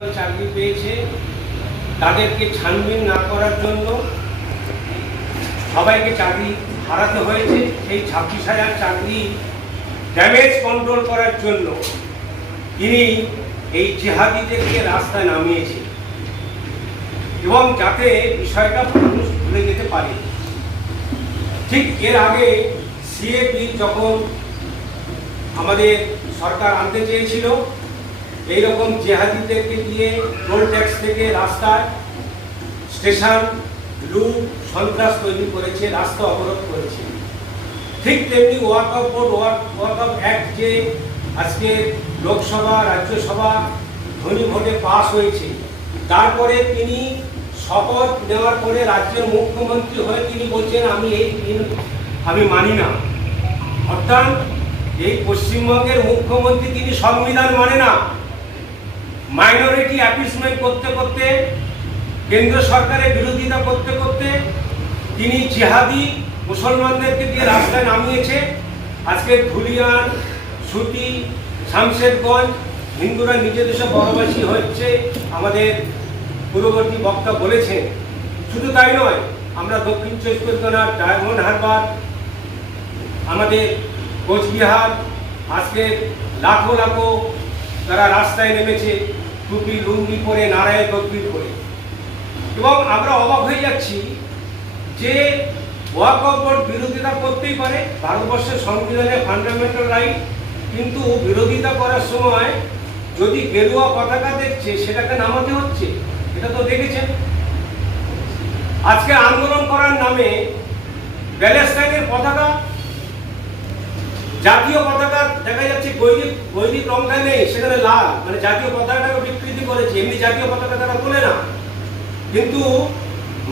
চাকরি পেয়েছে তাদেরকে ছানবিন না করার জন্য সবাইকে চাকরি হারাতে হয়েছে। সেই 26,000 চাকরি ড্যামেজ কন্ট্রোল করার জন্য তিনি এই জিহাদিদেরকে রাস্তায় নামিয়েছে এবং যাতে বিষয়টা মানুষ ভুলে যেতে পারে। ঠিক এর আগে সিএ বিল যখন আমাদের সরকার আনতে চেয়েছিল, এইরকম জিহাদিদেরকে দিয়ে টোল ট্যাক্স থেকে রাস্তায় স্টেশন লুট সন্ত্রাস তৈরি করেছে, রাস্তা অবরোধ করেছে। ঠিক তেমনি ওয়াকফ বোর্ড ওয়াকফ অ্যাক্ট যে আজকে লোকসভা রাজ্যসভা ধ্বনি ভোটে পাস হয়েছে, তারপরে তিনি শপথ নেওয়ার পরে রাজ্যের মুখ্যমন্ত্রী হয়ে তিনি বলছেন আমি এই বিল আমি মানি না। অর্থাৎ এই পশ্চিমবঙ্গের মুখ্যমন্ত্রী তিনি সংবিধান মানে না। মাইনরিটি অ্যাপিসমেন্ট করতে করতে, কেন্দ্র সরকারের বিরোধিতা করতে করতে তিনি জিহাদি মুসলমানদেরকে দিয়ে রাস্তায় নামিয়েছে। আজকে ধুলিয়ান, সুতি, শামশেরগঞ্জ হিন্দুরা নিজে দেশে বনবাসী হচ্ছে আমাদের পূর্ববর্তী বক্তা বলেছেন। শুধু তাই নয়, আমরা দক্ষিণ 24 পরগনার ডায়মন্ড হারবার, আমাদের কোচবিহার, আজকে লাখো লাখো তারা রাস্তায় নেমেছে টুপি লুঙ্গি পরে, নারায় তকবীর করে। এবং আমরা অবাক হয়ে যাচ্ছি যে ওয়াকফ বোর্ড বিরোধিতা করতেই পারে, ভারতবর্ষের সংবিধানে ফান্ডামেন্টাল রাইট, কিন্তু বিরোধিতা করার সময় যদি গেরুয়া পতাকা দেখছে সেটাকে নামাতে হচ্ছে। এটা তো দেখেছেন। আজকে আন্দোলন করার নামে প্যালেস্টাইনের পতাকা, জাতীয় পতাকা দেখা যাচ্ছে বৈদিক রংটা নেই, সেখানে লাল, মানে জাতীয় পতাকাটাকে বিকৃতি করেছে। এমনি জাতীয় পতাকা তারা তোলে না, কিন্তু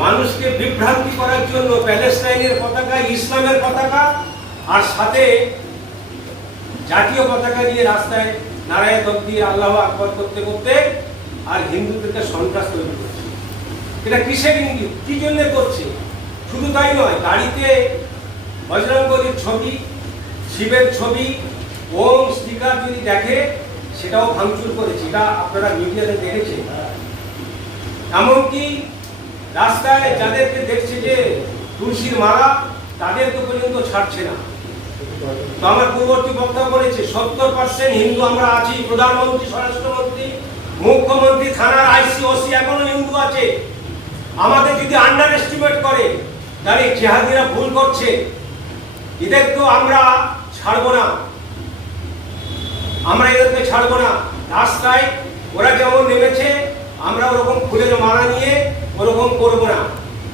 মানুষকে বিভ্রান্তি করার জন্য প্যালেস্টাইনের পতাকা, ইসলামের পতাকা আর সাথে জাতীয় পতাকা দিয়ে রাস্তায় নারায় তকবীর আল্লাহু আকবার করতে করতে আর হিন্দুদেরকে সন্ত্রাস তৈরি করছে। এটা কিসের ইঙ্গিত, কি জন্য করছে? শুধু তাই নয়, গাড়িতে বজরংবলীর ছবি, শিবের ছবি, ওম স্টিকার যদি দেখে সেটাও ভাঙচুর করেছে। এটা আপনারা মিডিয়াতে দেখেছেন। এমনকি রাস্তায় যাদেরকে দেখছে যে তুলসীর মালা, তাদেরকে পর্যন্ত ছাড়ছে না। তো আমার পূর্ববর্তী বক্তা বলেছে 70% হিন্দু আমরা আছি। প্রধানমন্ত্রী, স্বরাষ্ট্রমন্ত্রী, মুখ্যমন্ত্রী, থানার আইসি, ওসি এখনো হিন্দু আছে। আমাদের যদি আন্ডার এস্টিমেট করে তাহলে জিহাদিরা ভুল করছে। এদেরকে আমরা ছাড়বো না, আমরা এদেরকে ছাড়বো না। রাস্তায় ওরা যেমন নেমেছে আমরা ওরকম ফুলের মালা নিয়ে ওরকম করবো না।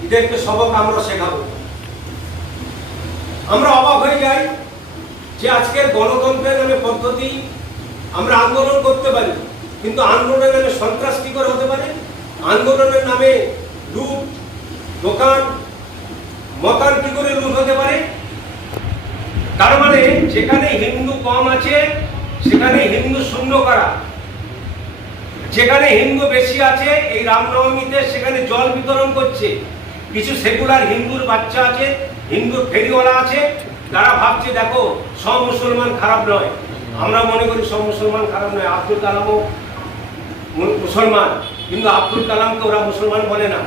এদেরকে সবক আমরা শেখাবো। আমরা অবাক হয়ে যাই যে আজকের গণতন্ত্রের নামে পদ্ধতি, আমরা আন্দোলন করতে পারি, কিন্তু আন্দোলনের নামে সন্ত্রাস কি করে হতে পারে? আন্দোলনের নামে লুট, দোকান মকান কি করে লুট হতে পারে? তার মানে যেখানে হিন্দু কম আছে সেখানে হিন্দু শূন্য করা, যেখানে হিন্দু বেশি আছে এই রামনবমীতে সেখানে জল বিতরণ করছে। কিছু সেকুলার হিন্দুর বাচ্চা আছে, হিন্দুর ফেরিওয়ালা আছে, তারা ভাবছে দেখো সব মুসলমান খারাপ নয়। আমরা মনে করি সব মুসলমান খারাপ নয়। আব্দুল কালামও মুসলমান, কিন্তু আব্দুল কালামকে ওরা মুসলমান বলে না।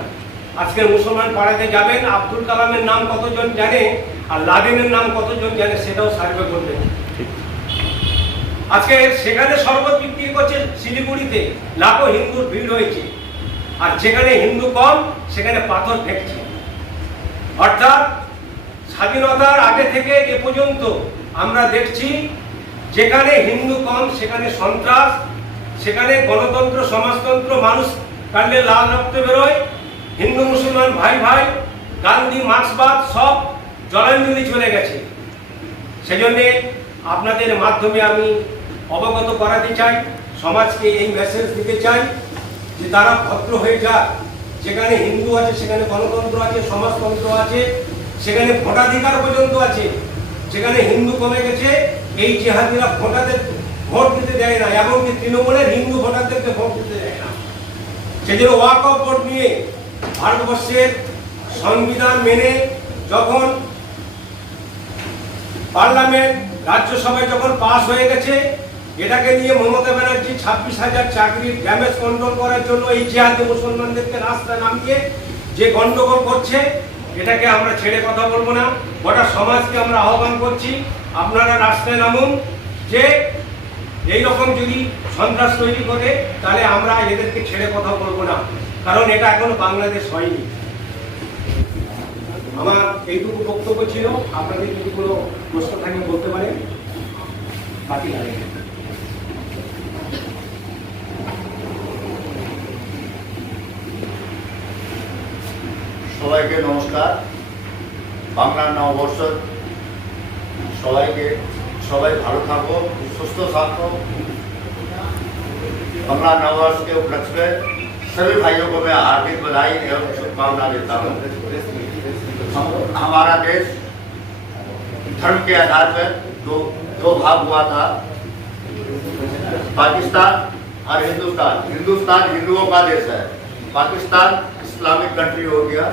আজকের মুসলমান পাড়াতে যাবেন, আব্দুল কালামের নাম কতজন জানে আর লাদেনের নাম কতজন জানে সেটাও সার্ভে করবেন। আজকে সেখানে শরবত বিক্রি করছে শিলিগুড়িতে, লাখো হিন্দুর ভিড় হয়েছে, আর যেখানে হিন্দু কম সেখানে পাথর ফেকছে। অর্থাৎ স্বাধীনতার আগে থেকে এ পর্যন্ত আমরা দেখছি যেখানে হিন্দু কম সেখানে সন্ত্রাস, সেখানে গণতন্ত্র সমাজতন্ত্র মানুষ কাটলে লাল রক্ত বেরোয়, হিন্দু মুসলমান ভাই ভাই, গান্ধী মার্ক্সবাদ সব জলাঞ্জলি চলে গেছে। সেজন্য আপনাদের মাধ্যমে আমি অবগত করাতে চাই, সমাজকে এই মেসেজ দিতে চাই যে তারা ভদ্র হয়ে যাক। যেখানে হিন্দু আছে সেখানে গণতন্ত্র আছে, সমাজতন্ত্র আছে, সেখানে ভোটাধিকার পর্যন্ত আছে। যেখানে হিন্দু কমে গেছে এই জিহাদিরা ভোটারদের ভোট দিতে দেয় না, এমনকি তৃণমূলের হিন্দু ভোটারদেরকে ভোট দিতে দেয় না। সেজন্য ওয়াকফ বোর্ড নিয়ে ভারতবর্ষের সংবিধান মেনে যখন পার্লামেন্ট রাজ্যসভায় যখন পাস হয়ে গেছে, এটাকে নিয়ে মমতা ব্যানার্জি 26,000 চাকরির ড্যামেজ কন্ট্রোল করার জন্য এই জিহাদি মুসলমানদেরকে রাস্তায় নামিয়ে যে গন্ডগোল করছে, এটাকে আমরা ছেড়ে কথা বলবো না। গোটা সমাজকে আমরা আহ্বান করছি, আপনারা রাস্তায় নামুন। যে এই রকম যদি সন্ত্রাস তৈরি করে, তাহলে আমরা এদেরকে ছেড়ে কথা বলবো না, কারণ এটা এখনো বাংলাদেশ হয়নি। আমার এইটুকু বক্তব্য ছিল। আপনাদের যদি কোনো প্রশ্ন থাকে বলতে পারেন, বাকি লাগে। সবাইকে নমস্কার। বাংলার নববর্ষ সবাই ভালো থাকো, সুস্থ থাको। बांग्ला नववर्ष के उपलक्ष्य में सभी भाइयों को मैं हार्दिक बधाई एवं शुभकामना देता हूँ। हमारा देश धर्म के आधार पर दो भाग हुआ था, पाकिस्तान और हिंदुस्तान। हिंदुस्तान हिंदुओं का देश है, पाकिस्तान इस्लामिक कंट्री हो गया।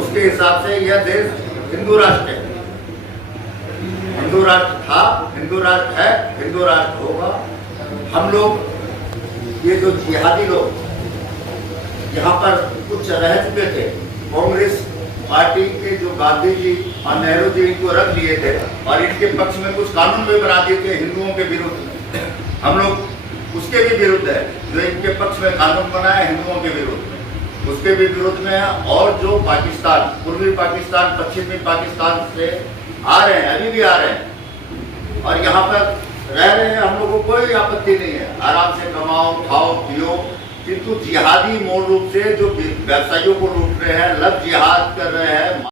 उसके हिसाब से यह देश हिंदू राष्ट्र है। हिंदू राष्ट्र था, हिंदू राष्ट्र है, हिंदू राष्ट्र होगा। हम लोग ये जो जिहादी लोग यहाँ पर कुछ रह चुके थे, कांग्रेस पार्टी के जो गांधी जी और नेहरू जी इनको रख दिए थे और इनके पक्ष में कुछ कानून भी बना दिए थे हिंदुओं के विरुद्ध। हम लोग उसके भी विरुद्ध है। जो इनके पक्ष में कानून बना है हिंदुओं के विरुद्ध, उसके भी विरोध में है। और जो पाकिस्तान, पूर्वी पाकिस्तान, पश्चिमी पाकिस्तान से आ रहे हैं, अभी भी आ रहे हैं और यहाँ पर रह रहे हैं, हम लोगों को कोई आपत्ति नहीं है। आराम से कमाओ, खाओ, पियो। किंतु जिहादी मूल रूप से जो व्यवसायियों को लूट रहे हैं, लव जिहाद कर रहे हैं।